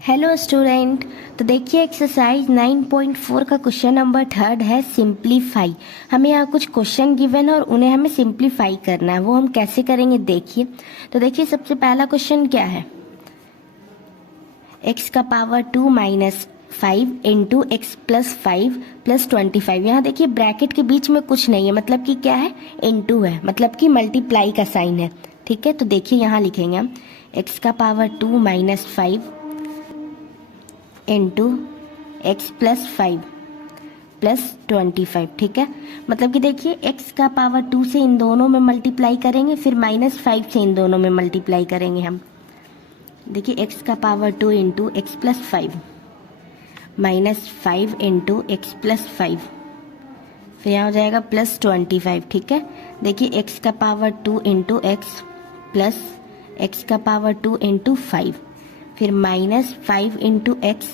Hello student. तो देखिए exercise 9.4 का क्वेश्चन नंबर 3 है सिंप्लीफाई। हमें यहाँ कुछ क्वेश्चन गिवन है और उन्हें हमें सिंप्लीफाई करना है। वो हम कैसे करेंगे देखिए। तो देखिए सबसे पहला क्वेश्चन क्या है, x का power 2 minus 5 into x plus 5 plus 25। यहाँ देखिए ब्रैकेट के बीच में कुछ नहीं है, मतलब कि क्या है, इंटू है, मतलब कि मल्टीप्लाई का साइन है। ठीक है, तो देखिए यहाँ लिखेंगे हम x का power 2 minus 5 into x plus 5 plus 25। ठीक है, मतलब कि देखिए x का पावर 2 से इन दोनों में मल्टीप्लाई करेंगे, फिर -5 से इन दोनों में मल्टीप्लाई करेंगे हम। देखिए x का power 2 into x plus 5 -5 into x plus 5, फिर यहाँ हो जाएगा प्लस 25। ठीक है, देखिए x का power 2 into x plus X का पावर 2 इंटू 5, फिर -5 into x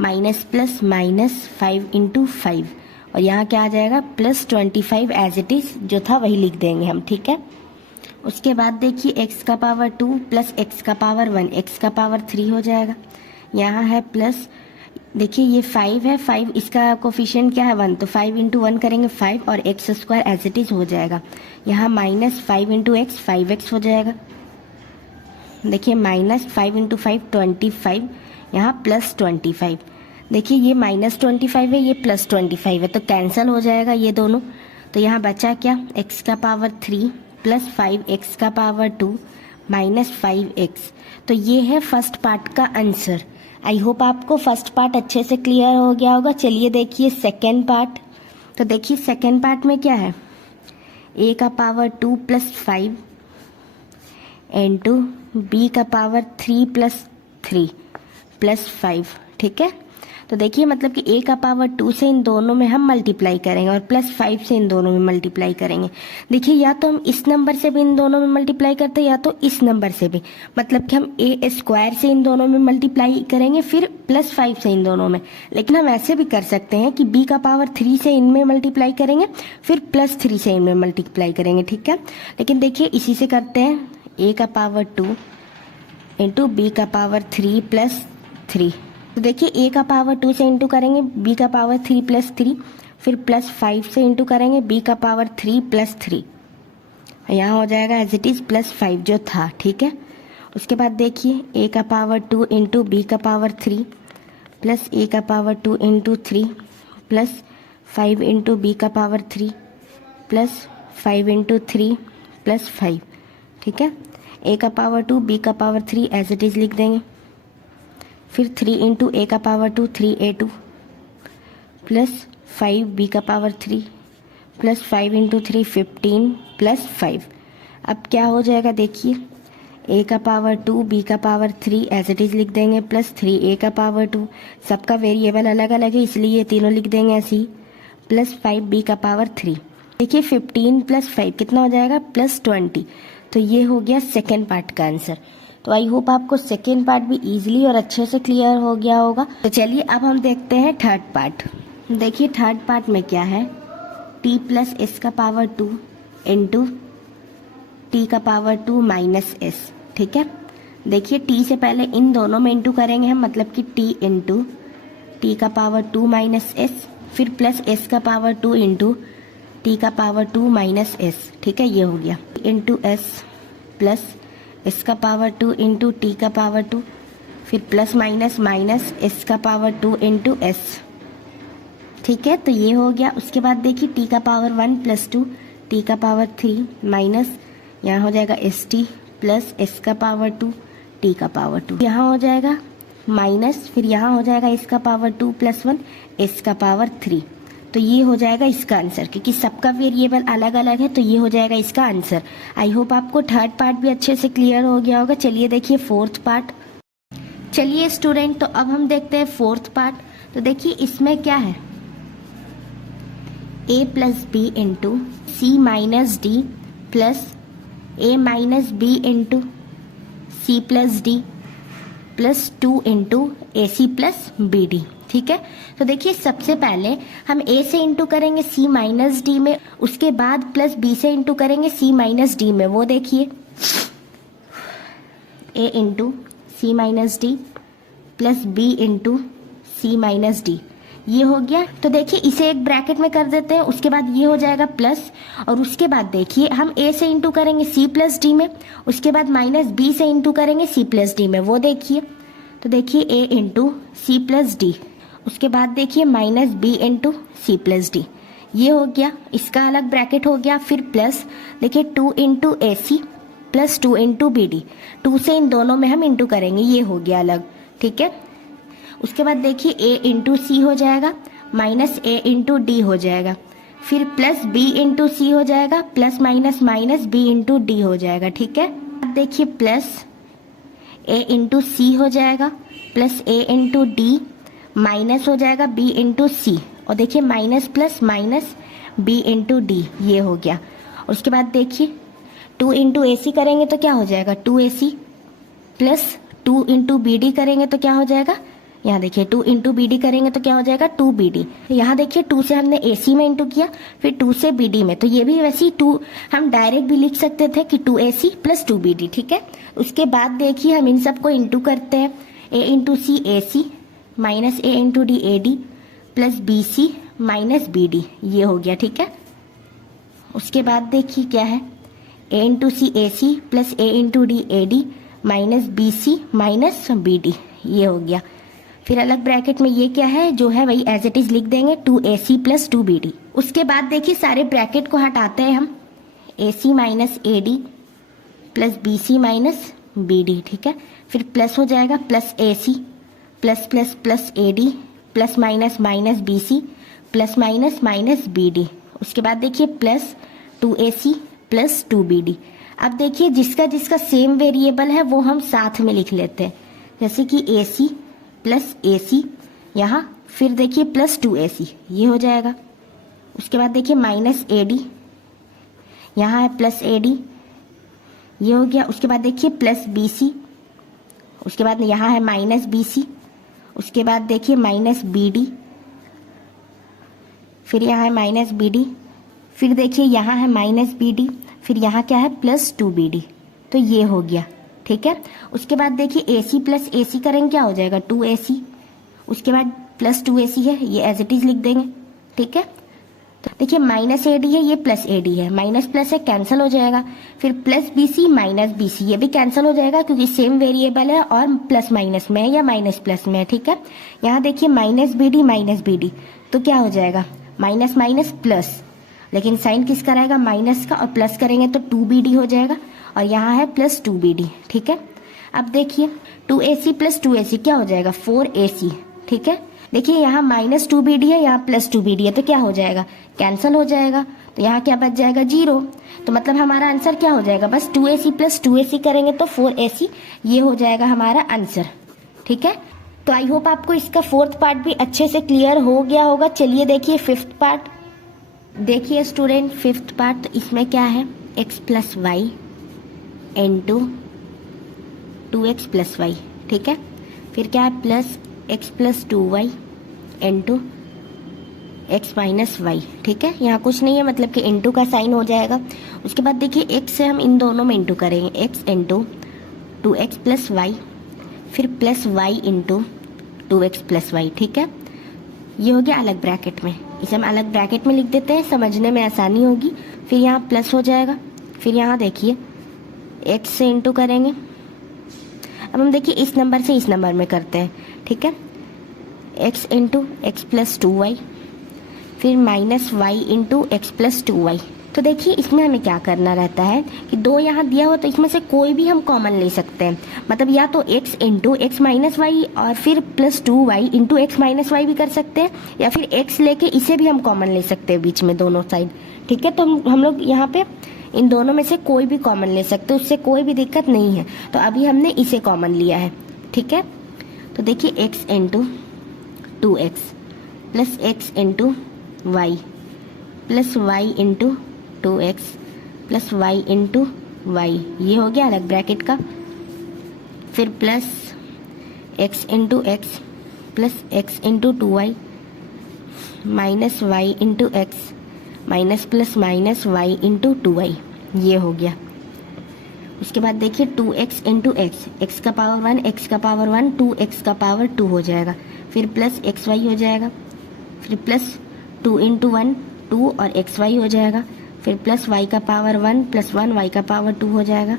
minus plus -5 into 5, और यहाँ क्या आ जाएगा प्लस 25 एज इट इज़ जो था वही लिख देंगे हम। ठीक है, उसके बाद देखिए x का पावर 2 प्लस x का पावर 1 x का पावर 3 हो जाएगा। यहाँ है प्लस, देखिए ये 5 है, 5 इसका कोफिशिएंट क्या है 1, तो 5 इंटू 1 करेंगे 5 और x square as it is हो जाएगा। यहाँ -5 इंटू एक्स 5x हो जाएगा। देखिए -5 इंटू 5 25, यहाँ प्लस 25। देखिए ये -25 है, ये प्लस 25 है, तो कैंसिल हो जाएगा ये दोनों। तो यहाँ बचा क्या, x का पावर 3 प्लस 5 x का पावर 2 माइनस 5x। तो ये है फर्स्ट पार्ट का आंसर। आई होप आपको फर्स्ट पार्ट अच्छे से क्लियर हो गया होगा। चलिए देखिए सेकेंड पार्ट। तो देखिए सेकेंड पार्ट में क्या है, a का पावर 2 प्लस 5 इंटू b का पावर 3 प्लस 3 प्लस 5। ठीक है, तो देखिए मतलब कि a का पावर 2 से इन दोनों में हम मल्टीप्लाई करेंगे और प्लस 5 से इन दोनों में मल्टीप्लाई करेंगे। देखिए या तो हम इस नंबर से भी इन दोनों में मल्टीप्लाई करते हैं या तो इस नंबर से भी, मतलब कि हम a स्क्वायर से इन दोनों में मल्टीप्लाई करेंगे फिर प्लस 5 से इन दोनों में। लेकिन हम ऐसे भी कर सकते हैं कि b का पावर 3 से इनमें मल्टीप्लाई करेंगे फिर प्लस 3 से इनमें मल्टीप्लाई करेंगे। ठीक है, लेकिन देखिए इसी से करते हैं, a का पावर 2 इंटू बी का पावर 3 प्लस 3। तो देखिए a का पावर 2 से इंटू करेंगे b का पावर 3 प्लस 3, फिर प्लस 5 से इंटू करेंगे b का पावर 3 प्लस 3, यहाँ हो जाएगा एज इट इज़ प्लस 5 जो था। ठीक है, उसके बाद देखिए a का पावर 2 इंटू बी का पावर 3 प्लस a का power 2 into 3 plus 5 into b का पावर 3 प्लस 5 इंटू 3 प्लस 5। ठीक है, a का पावर 2 b का पावर 3 एज इट इज़ लिख देंगे, फिर 3 इंटू a का पावर 2 3a2 प्लस 5 b का पावर 3 प्लस 5 इंटू 3 15 प्लस 5। अब क्या हो जाएगा देखिए, a का पावर 2 b का पावर 3 एज इट इज़ लिख देंगे प्लस 3a का पावर 2, सबका वेरिएबल अलग अलग है इसलिए ये तीनों लिख देंगे ऐसे ही, प्लस 5b का पावर 3। देखिए 15 प्लस 5 कितना हो जाएगा प्लस 20। तो ये हो गया सेकेंड पार्ट का आंसर। तो आई होप आपको सेकेंड पार्ट भी इजीली और अच्छे से क्लियर हो गया होगा। तो चलिए अब हम देखते हैं थर्ड पार्ट। देखिए थर्ड पार्ट में क्या है, t प्लस एस का पावर 2 इंटू टी का पावर 2 माइनस एस। ठीक है, देखिए t से पहले इन दोनों में इंटू करेंगे हम, मतलब कि t इंटू टी का पावर 2 माइनस एस, फिर प्लस एस का पावर 2 इंटू टी का पावर 2 माइनस एस। ठीक है, ये हो गया इंटू एस प्लस एस का पावर 2 इंटू टी का पावर 2, फिर प्लस माइनस माइनस एस का पावर 2 इंटू एस। ठीक है, तो ये हो गया। उसके बाद देखिए टी का पावर 1 प्लस 2 टी का पावर 3 माइनस, यहाँ हो जाएगा एस टी प्लस एस का पावर 2 टी का पावर 2, यहाँ हो जाएगा माइनस, फिर यहाँ हो जाएगा इसका पावर 2 प्लस 1 एस का पावर 3। तो ये हो जाएगा इसका आंसर, क्योंकि सबका वेरिएबल अलग अलग है तो ये हो जाएगा इसका आंसर। आई होप आपको थर्ड पार्ट भी अच्छे से क्लियर हो गया होगा। चलिए देखिए फोर्थ पार्ट। चलिए स्टूडेंट, तो अब हम देखते हैं फोर्थ पार्ट। तो देखिए इसमें क्या है, a plus b into c minus d plus a minus b into C plus d plus 2 into A C plus b d. ठीक है, तो देखिए सबसे पहले हम a से इंटू करेंगे c माइनस डी में, उसके बाद प्लस b से इंटू करेंगे c माइनस डी में। वो देखिए a into c minus d plus b into c minus d, ये हो गया। तो देखिए इसे एक ब्रैकेट में कर देते हैं, उसके बाद ये हो जाएगा प्लस, और उसके बाद देखिए हम ए से इंटू करेंगे सी प्लस डी में, उसके बाद माइनस बी से इंटू करेंगे सी प्लस डी में, वो देखिए। तो देखिए a into C plus d, उसके बाद देखिए माइनस बी इंटू सी प्लस डी, ये हो गया, इसका अलग ब्रैकेट हो गया। फिर प्लस देखिए 2 इंटू ए सी प्लस 2 इंटू बी डी, 2 से इन दोनों में हम इंटू करेंगे, ये हो गया अलग, ठीक है। उसके बाद देखिए ए इंटू सी हो जाएगा, माइनस ए इंटू डी हो जाएगा, फिर प्लस बी इंटू सी हो जाएगा, plus minus minus b into d हो जाएगा, ठीक है। अब देखिए प्लस ए इंटू सी हो जाएगा, प्लस ए इंटू डी, माइनस हो जाएगा बी इंटू सी, और देखिए minus plus minus b into d, ये हो गया। उसके बाद देखिए 2 इंटू ए सी करेंगे तो क्या हो जाएगा 2 ए सी, प्लस 2 इंटू बी डी करेंगे तो क्या हो जाएगा, यहाँ देखिए 2 इंटू बी डी करेंगे तो क्या हो जाएगा 2 बी डी। यहाँ देखिए 2 से हमने ए सी में इंटू किया, फिर 2 से बी डी में, तो ये भी वैसे ही 2 हम डायरेक्ट भी लिख सकते थे कि 2 ए सी प्लस 2 बी डी, ठीक है। उसके बाद देखिए हम इन सबको इंटू करते हैं, A into C A C minus A into D A D plus B C minus B D, ये हो गया, ठीक है। उसके बाद देखिए क्या है, A into C A C plus A into D A D minus B C minus B D, ये हो गया। फिर अलग ब्रैकेट में ये क्या है जो है वही एज इट इज लिख देंगे 2ac प्लस 2bd। उसके बाद देखिए सारे ब्रैकेट को हटाते हैं हम, ac minus a D plus B C minus B d, ठीक है। फिर प्लस हो जाएगा plus A C plus plus plus a D plus minus minus B C plus minus minus B d. उसके बाद देखिए प्लस 2ac प्लस 2bd। अब देखिए जिसका जिसका सेम वेरिएबल है वो हम साथ में लिख लेते हैं, जैसे कि ac प्लस ए सी यहाँ, फिर देखिए प्लस 2ac, ये हो जाएगा। उसके बाद देखिए माइनस ए डी, यहाँ है प्लस ए डी, ये हो गया। उसके बाद देखिए प्लस बी सी, उसके बाद यहाँ है माइनस बी सी, उसके बाद देखिए माइनस बी डी, फिर यहाँ है माइनस बी डी, फिर देखिए यहाँ है माइनस बी डी, फिर यहाँ क्या है प्लस 2bd, तो ये हो गया, ठीक है। उसके बाद देखिए AC प्लस ए सी करेंगे क्या हो जाएगा 2ac, उसके बाद प्लस 2ac है, ये एज इट इज लिख देंगे, ठीक है। तो देखिए माइनस ए डी है, ये प्लस ए डी है, माइनस प्लस है कैंसिल हो जाएगा, फिर plus B C minus B c, ये भी कैंसिल हो जाएगा क्योंकि सेम वेरिएबल है और प्लस माइनस में है या माइनस प्लस में है, ठीक है। यहाँ देखिए माइनस बी डी, तो क्या हो जाएगा माइनस माइनस प्लस, लेकिन साइन किसका रहेगा माइनस का, और प्लस करेंगे तो 2bd हो जाएगा, और यहाँ है प्लस 2bd, ठीक है। अब देखिए 2ac प्लस 2ac क्या हो जाएगा 4ac, ठीक है। देखिए यहाँ माइनस 2bd है, यहाँ प्लस 2bd है, तो क्या हो जाएगा कैंसिल हो जाएगा, तो यहाँ क्या बच जाएगा 0। तो मतलब हमारा आंसर क्या हो जाएगा, बस 2ac प्लस 2ac करेंगे तो 4ac, ये हो जाएगा हमारा आंसर, ठीक है। तो आई होप आपको इसका 4th पार्ट भी अच्छे से क्लियर हो गया होगा। चलिए देखिए 5th पार्ट। देखिए स्टूडेंट 5th पार्ट, तो इसमें क्या है x plus Y into 2x plus Y, ठीक है। फिर क्या है plus x plus 2y into x minus y, ठीक है। यहाँ कुछ नहीं है, मतलब कि इंटू का साइन हो जाएगा। उसके बाद देखिए x से हम इन दोनों में इंटू करेंगे, x into 2x plus Y, फिर plus y into 2x plus Y, ठीक है। ये हो गया अलग ब्रैकेट में, इसे हम अलग ब्रैकेट में लिख देते हैं, समझने में आसानी होगी। फिर यहाँ प्लस हो जाएगा, फिर यहाँ देखिए x से इंटू करेंगे। अब हम देखिए इस नंबर से इस नंबर में करते हैं, ठीक है। x into x plus 2y, फिर minus y into x plus 2y। तो देखिए इसमें हमें क्या करना रहता है कि 2 यहाँ दिया हो तो इसमें से कोई भी हम कॉमन ले सकते हैं, मतलब या तो x into x minus y और फिर plus 2y into x minus y भी कर सकते हैं, या फिर x लेके इसे भी हम कॉमन ले सकते हैं बीच में दोनों साइड, ठीक है। तो हम लोग यहाँ पे इन दोनों में से कोई भी कॉमन ले सकते हैं, उससे कोई भी दिक्कत नहीं है। तो अभी हमने इसे कॉमन लिया है, ठीक है। तो देखिए x into 2x plus x into y plus Y into 2x plus Y into y, ये हो गया अलग ब्रैकेट का। फिर plus x into x plus x into 2y minus Y into x minus plus minus Y into 2y, ये हो गया। उसके बाद देखिए 2x इंटू एक्स, एक्स का पावर 1, एक्स का पावर 1, 2x का पावर 2 हो जाएगा, फिर प्लस xy हो जाएगा, फिर प्लस 2 इंटू 1 2 और xy हो जाएगा, फिर प्लस y का पावर 1 प्लस 1 y का पावर 2 हो जाएगा।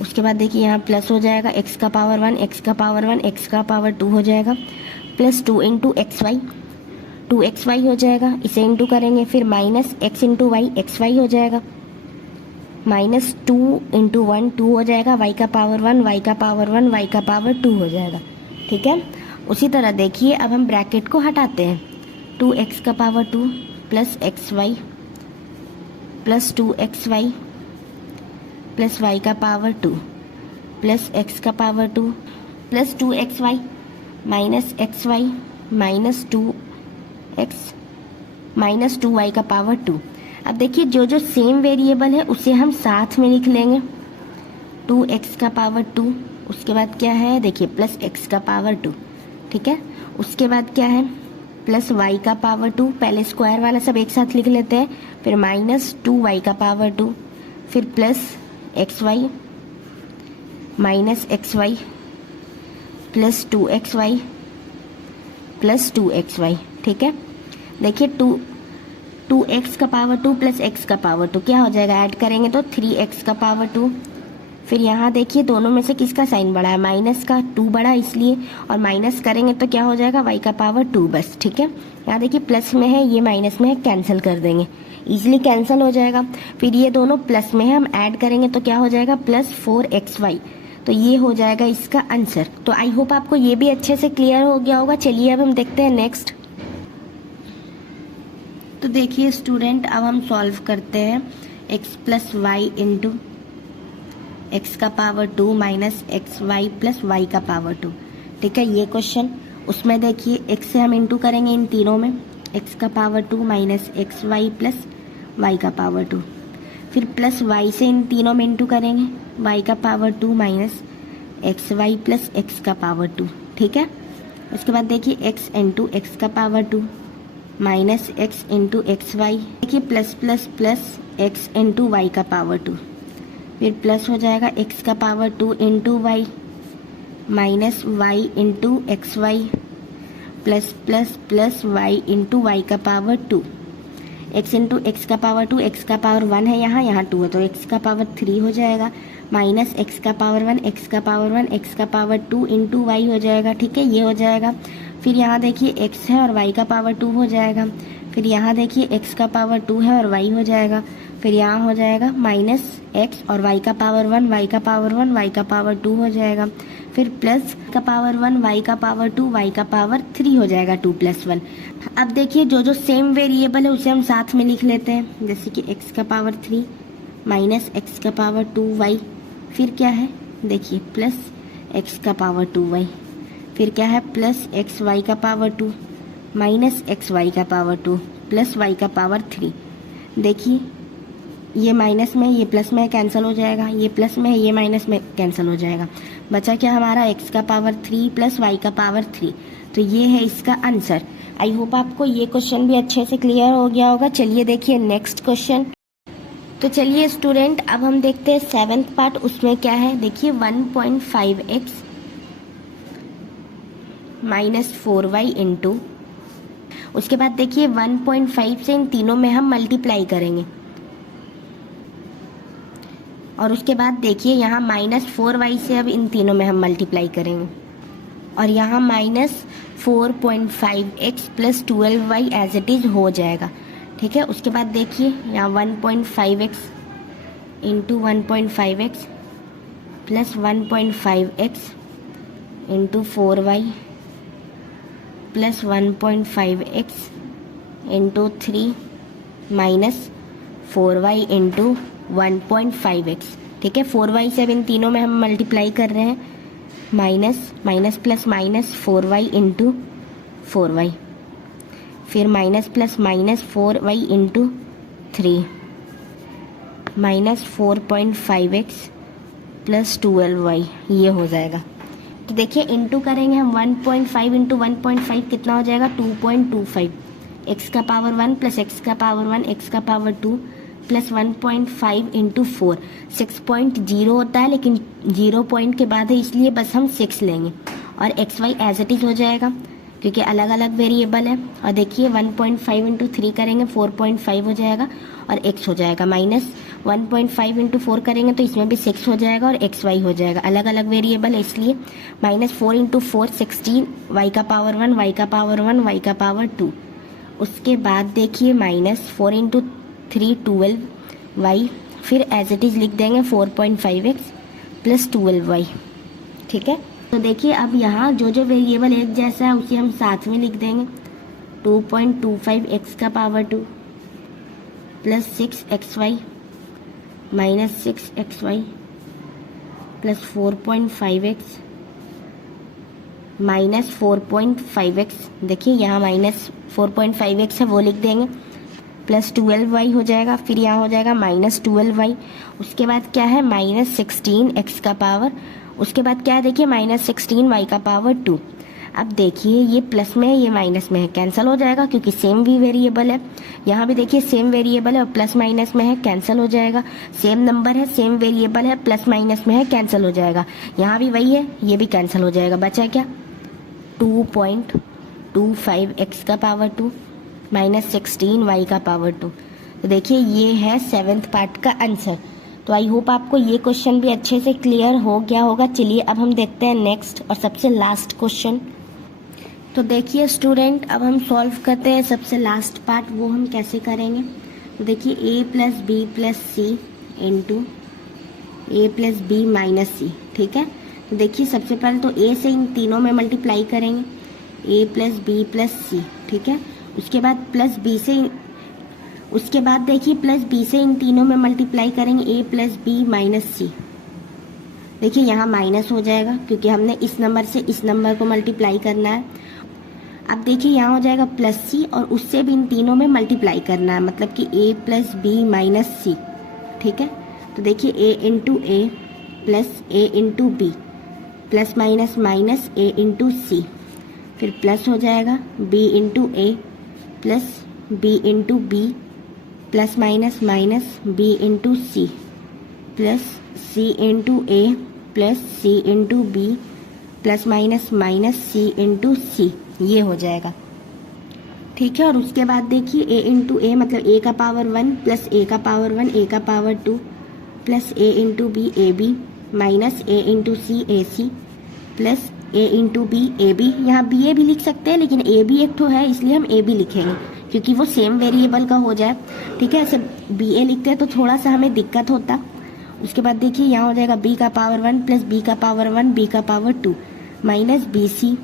उसके बाद देखिए यहाँ प्लस हो जाएगा x का पावर 1, x का पावर 1, x का पावर 2 हो जाएगा, प्लस 2 इंटू xy, 2xy हो जाएगा, इसे इंटू करेंगे, फिर minus x into y, xy हो जाएगा, माइनस 2 इंटू 1 2 हो जाएगा, y का पावर 1, y का पावर 1, y का पावर 2 हो जाएगा। ठीक है, उसी तरह देखिए अब हम ब्रैकेट को हटाते हैं, 2x का power 2 plus xy plus 2xy plus y का पावर 2 प्लस x का power 2 plus 2xy minus xy minus 2x minus 2y का पावर 2। अब देखिए जो जो सेम वेरिएबल है उसे हम साथ में लिख लेंगे, 2x का पावर 2, उसके बाद क्या है देखिए प्लस x का पावर 2। ठीक है, उसके बाद क्या है प्लस y का पावर 2, पहले स्क्वायर वाला सब एक साथ लिख लेते हैं, फिर माइनस 2y का पावर 2, फिर plus xy minus xy plus 2xy plus 2xy। ठीक है, देखिए 2x का पावर 2 प्लस x का पावर 2 क्या हो जाएगा, ऐड करेंगे तो 3x का पावर 2, फिर यहाँ देखिए दोनों में से किसका साइन बड़ा है, माइनस का, 2 बड़ा इसलिए, और माइनस करेंगे तो क्या हो जाएगा y का पावर 2 बस। ठीक है, यहाँ देखिए प्लस में है, ये माइनस में है, कैंसिल कर देंगे, इजीली कैंसिल हो जाएगा। फिर ये दोनों प्लस में है, हम ऐड करेंगे तो क्या हो जाएगा प्लस 4xy, तो ये हो जाएगा इसका आंसर। तो आई होप आपको ये भी अच्छे से क्लियर हो गया होगा। चलिए अब हम देखते हैं नेक्स्ट। तो देखिए स्टूडेंट अब हम सॉल्व करते हैं x plus Y into X का power 2 minus x Y plus Y का पावर 2। ठीक है, ये क्वेश्चन, उसमें देखिए x से हम इंटू करेंगे इन तीनों में, x का power 2 minus x Y plus Y का पावर 2, फिर प्लस y से इन तीनों में इंटू करेंगे, y का power 2 minus x Y plus X का पावर 2। ठीक है, उसके बाद देखिए x इंटू एक्स का power 2 minus X into X Y, देखिए plus plus plus x into Y का पावर 2, फिर प्लस हो जाएगा x का power 2 into Y minus Y into X Y plus plus plus Y into Y का power 2, x into X का power 2, x का power 1 है यहाँ 2 है तो x का पावर 3 हो जाएगा, माइनस x का पावर 1, x का पावर 1, x का पावर 2 इंटू वाई हो जाएगा। ठीक है, ये हो जाएगा, फिर यहाँ देखिए x है और y का पावर 2 हो जाएगा, फिर यहाँ देखिए x का पावर 2 है और y हो जाएगा, फिर यहाँ हो जाएगा माइनस x और y का पावर 1, y का पावर 1, y का पावर 2 हो जाएगा, फिर प्लस का पावर 1, y का पावर 2, y का पावर 3 हो जाएगा, 2 प्लस 1। अब देखिए जो जो सेम वेरिएबल है उसे हम साथ में लिख लेते हैं, जैसे कि x का पावर 3 माइनस x का पावर 2y, फिर क्या है देखिए प्लस x का पावर 2y, फिर क्या है प्लस एक्स वाई का पावर 2 माइनस एक्स वाई का पावर 2 प्लस वाई का पावर 3। देखिए ये माइनस में ये प्लस में कैंसिल हो जाएगा, ये प्लस में ये माइनस में कैंसिल हो जाएगा, बचा क्या हमारा x का पावर 3 प्लस y का पावर 3। तो ये है इसका आंसर। आई होप आपको ये क्वेश्चन भी अच्छे से क्लियर हो गया होगा। चलिए देखिए नेक्स्ट क्वेश्चन। तो चलिए स्टूडेंट अब हम देखते हैं 7th पार्ट, उसमें क्या है देखिए 1.5x माइनस 4y इंटू, उसके बाद देखिए 1.5 से इन तीनों में हम मल्टीप्लाई करेंगे और उसके बाद देखिए यहाँ माइनस 4y से अब इन तीनों में हम मल्टीप्लाई करेंगे और यहाँ minus 4.5x plus 12y as it is हो जाएगा। ठीक है, उसके बाद देखिए यहाँ 1.5x into 1.5x plus 1.5x into 4y plus 1.5x into 3 minus 4y into 1.5x। ठीक है, 4y से अब इन तीनों में हम मल्टीप्लाई कर रहे हैं, minus minus plus minus 4y into 4y, फिर minus plus minus 4y into 3 minus 4.5x plus 12y, ये हो जाएगा। तो देखिए इंटू करेंगे हम 1.5 इंटू 1.5 कितना हो जाएगा 2.25, एक्स का पावर 1 प्लस एक्स का पावर 1 एक्स का पावर 2 प्लस 1.5 इंटू 4, 6.0 होता है लेकिन 0 पॉइंट के बाद है इसलिए बस हम 6 लेंगे और x y as it is हो जाएगा क्योंकि अलग अलग वेरिएबल है। और देखिए 1.5 इंटू 3 करेंगे 4.5 हो जाएगा और x हो जाएगा, माइनस 1.5 इंटू 4 करेंगे तो इसमें भी 6 हो जाएगा और एक्स वाई हो जाएगा, अलग अलग वेरिएबल है इसलिए। माइनस 4 इंटू 4 16, वाई का पावर 1, वाई का पावर 1, वाई का पावर 2। उसके बाद देखिए माइनस 4 इंटू 3 12 वाई, फिर एज इट इज़ लिख देंगे 4.5x प्लस 12y। ठीक है, तो देखिए अब यहाँ जो जो वेरिएबल एक जैसा है उसे हम साथ में लिख देंगे। 2.25x का power 2 plus 6xy minus 6xy plus 4.5x minus 4.5x। देखिए यहाँ माइनस 4.5x है वो लिख देंगे, प्लस 12y हो जाएगा, फिर यहाँ हो जाएगा माइनस 12y। उसके बाद क्या है माइनस 16x का पावर, उसके बाद क्या है देखिए माइनस 16y का पावर 2। अब देखिए ये प्लस में है ये माइनस में है, कैंसिल हो जाएगा क्योंकि सेम भी वेरिएबल है। यहाँ भी देखिए सेम वेरिएबल है और प्लस माइनस में है, कैंसिल हो जाएगा। सेम नंबर है, सेम वेरिएबल है, प्लस माइनस में है, कैंसिल हो जाएगा। यहाँ भी वही है, ये भी कैंसिल हो जाएगा। बचा क्या 2.25x का पावर 2 माइनस 16y का पावर 2। तो देखिए ये है 7th पार्ट का आंसर। तो आई होप आपको ये क्वेश्चन भी अच्छे से क्लियर हो गया होगा। चलिए अब हम देखते हैं नेक्स्ट और सबसे लास्ट क्वेश्चन। तो देखिए स्टूडेंट अब हम सॉल्व करते हैं सबसे लास्ट पार्ट, वो हम कैसे करेंगे। तो देखिए a plus B plus C into A plus B minus C. ठीक है, तो देखिए सबसे पहले तो a से इन तीनों में मल्टीप्लाई करेंगे, a प्लस बी प्लस सी। ठीक है, उसके बाद प्लस बी से, उसके बाद देखिए प्लस बी से इन तीनों में मल्टीप्लाई करेंगे, a प्लस बी माइनस सी। देखिए यहाँ माइनस हो जाएगा क्योंकि हमने इस नंबर से इस नंबर को मल्टीप्लाई करना है। अब देखिए यहाँ हो जाएगा प्लस सी और उससे भी इन तीनों में मल्टीप्लाई करना है, मतलब कि a plus B minus C. ठीक है, तो देखिए a into A plus A into B plus minus minus a into C, फिर प्लस हो जाएगा b into A plus b into B plus minus minus b into C plus c into A plus c into B plus minus minus c into C, ये हो जाएगा। ठीक है, और उसके बाद देखिए a इंटू ए मतलब a का पावर 1 प्लस a का पावर 1 a का power 2 plus a into b a b minus a into C A C plus a into b a b. यहाँ बी ए भी लिख सकते हैं लेकिन a भी एक तो है इसलिए हम a भी लिखेंगे क्योंकि वो सेम वेरिएबल का हो जाए। ठीक है, ऐसे बी ए लिखते हैं तो थोड़ा सा हमें दिक्कत होता। उसके बाद देखिए यहाँ हो जाएगा b का पावर 1 प्लस b का पावर 1 b का power 2 minus B C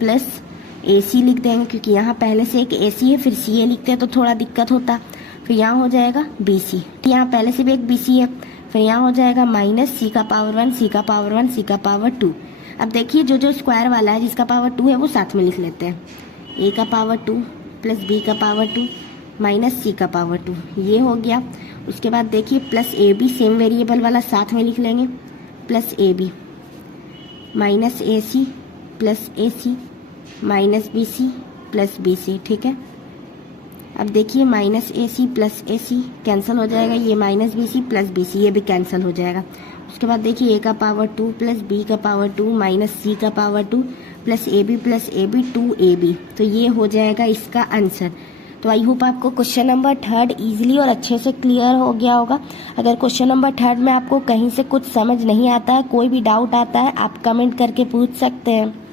plus ए सी लिख देंगे क्योंकि यहाँ पहले से एक ए सी है, फिर सी ए लिखते हैं तो थोड़ा दिक्कत होता। फिर यहाँ हो जाएगा बी सी, यहाँ पहले से भी एक बी सी है, फिर यहाँ हो जाएगा माइनस सी का पावर 1 सी का पावर 1 सी का पावर 2। अब देखिए जो जो स्क्वायर वाला है जिसका पावर 2 है वो साथ में लिख लेते हैं, a का पावर 2 प्लस b का पावर 2 माइनस c का पावर 2, ये हो गया। उसके बाद देखिए plus a b same variable वाला साथ में लिख लेंगे, plus a b minus a C plus A C minus B C plus B c. ठीक है, अब देखिए minus a C plus A c cancel हो जाएगा, ये minus B C plus B c ये भी कैंसिल हो जाएगा। उसके बाद देखिए a का पावर 2 प्लस b का पावर 2 माइनस c का power 2 plus a b 2ab, तो ये हो जाएगा इसका आंसर। तो आई होप आपको क्वेश्चन नंबर 3 इजीली और अच्छे से क्लियर हो गया होगा। अगर क्वेश्चन नंबर 3 में आपको कहीं से कुछ समझ नहीं आता है, कोई भी डाउट आता है, आप कमेंट करके पूछ सकते हैं।